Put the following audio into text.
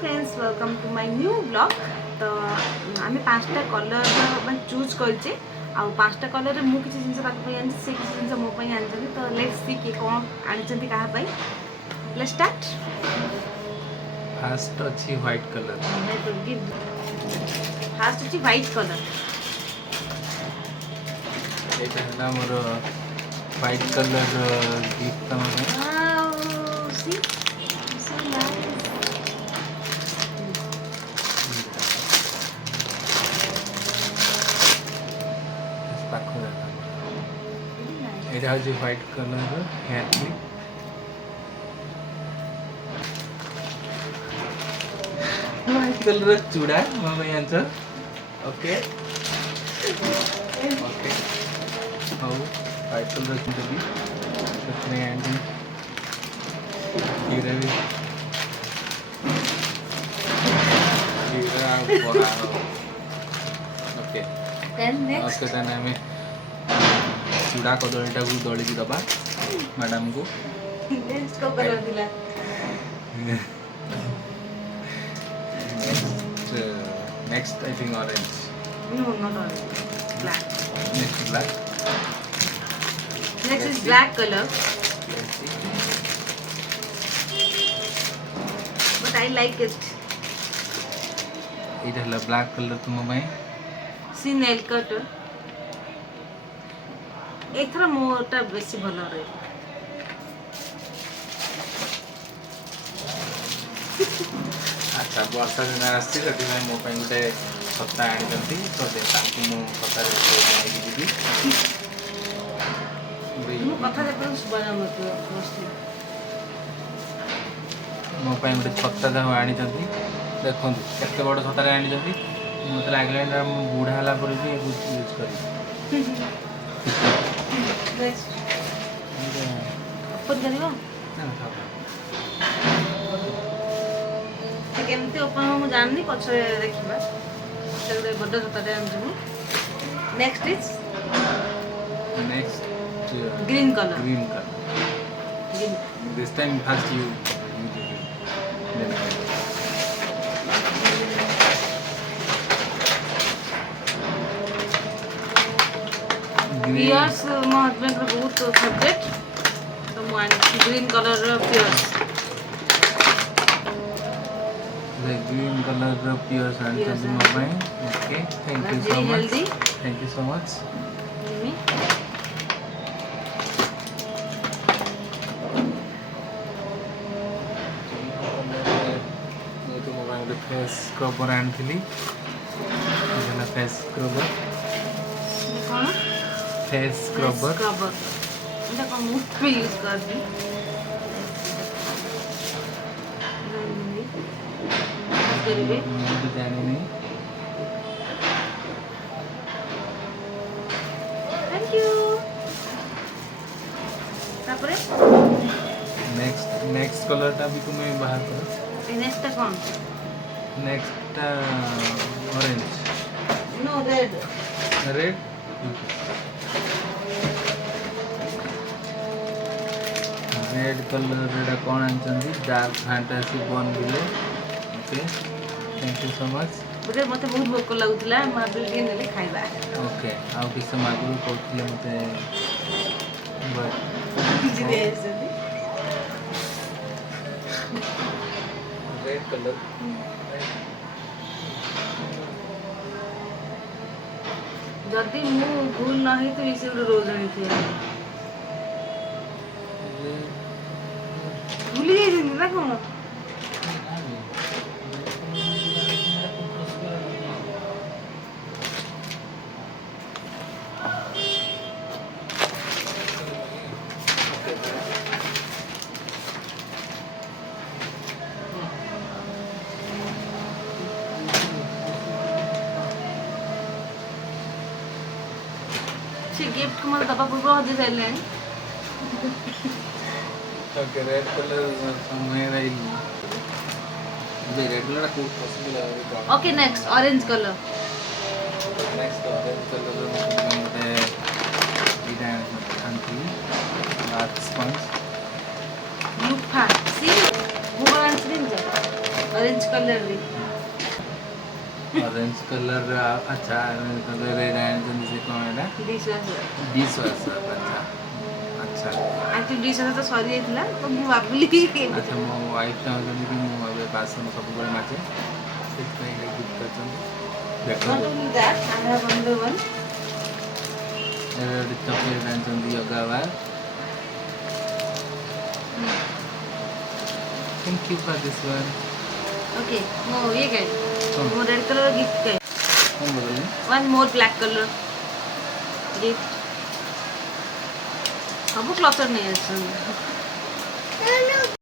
Friends welcome to my new blog. तो आम पाँचटा कलर मैं चूज करचे आ पाँचटा कलर में किसी जिन आनी से किसी जिन मोपाई आनी। तो लेट्स सी कि कौन आनी क्या लेट्स स्टार्ट। फास्ट अच्छी व्हाइट कलर फास्ट अच्छी व्हाइट कलर एटा है मोर व्हाइट कलर गिफ्ट तम सी सो नाइस। पाखो एटा हूँ white colour hair clip white colour चूड़ा मो answer okay okay how white colour चूड़ी सचने एंडी हीरा भी हीरा बड़ा ओके नेक्स्ट ओके ताने हमें चूड़ा कदलीटा को दली की दबा मैडम को नेक्स्ट को कलर दिला next I think orange. No, not orange. Black. Next black. Next is black color. Let's see. But I like it. It है black color तुम में. See nail cut. एथरा मोटा बेसी भलो रे. अच्छा वर्षा दिन आसी से मो गोटे छता आनी तो छतार जी मो गोटे छता आनी देखो केते बड़ छतार आनी मत लगे बुढ़ा है भी यूज केमती ओपन हो जाननी पछरे देखिबा से बड़ छताटे आनी। Next is next green colour green this time first you pierce मो हस्बैंड बहुत फेवरेट तो मुझे green colour pierce the green color pure sand mobile okay thank you so much thank you so much तो mobile face scrubber आनी face scrubber कौन face scrubber scrubber इनका कौन मुझ पे यूज कर दी मुझे जानी नहीं थैंक यू। तापरे नेक्स्ट कलर टा भी तुम्हें बाहर करो नेक्स्ट कौन next orange no red red red colour कौन आनी डार्क फैंटासी बन बिलो okay thank you so much मुझे मत बहुत भोक लगुला मार्बल के नेले खाइबा ओके आउ किस समय आगु कहते मते रेड कलर जदि मु भूल ना ही तो इसे रोज आनी थी भूली जाई ना कौन गिफ्ट को मतलब दबा पूर्व हजे जाइले ओके रेड कलर समय रही बे रेड कलर को पॉसिबल है okay next orange colour next orange colour में इधर अंती लार्ज स्पंज लुक फैन सी भगवान सिंजा ऑरेंज कलर रे ऑरेंज कलर अच्छा कलर रेड आଣିଛନ୍ତି ସେ କ'ଣ ଏଇଟା डिश वाशर डिश वाशर अच्छा अच्छा एक्चुअली डिश वाशर तो सरी जाइଥିଲା तो ମୁଁ ଭାବିଲି अच्छा ମୋ ୱାଇଫ୍ ଚାହୁଁଛନ୍ତି କି ମୁଁ ଏବେ ବାସନ ସବୁବେଳେ ମାଜେ ସେଥିପାଇଁ ଏଇଟା ଗିଫ୍ଟ କରିଛନ୍ତି not ଦେଖନ୍ତୁ only that I have another one ଏବେ ଗୋଟେ ଚକୋଲେଟ୍ ଆଣିଛନ୍ତି yogawa thank you for this one okay मो ये काय कौन? मो रेड कलर गिफ्ट काय कौन बोल one more black colour gift सब क्लचर नहीं आछन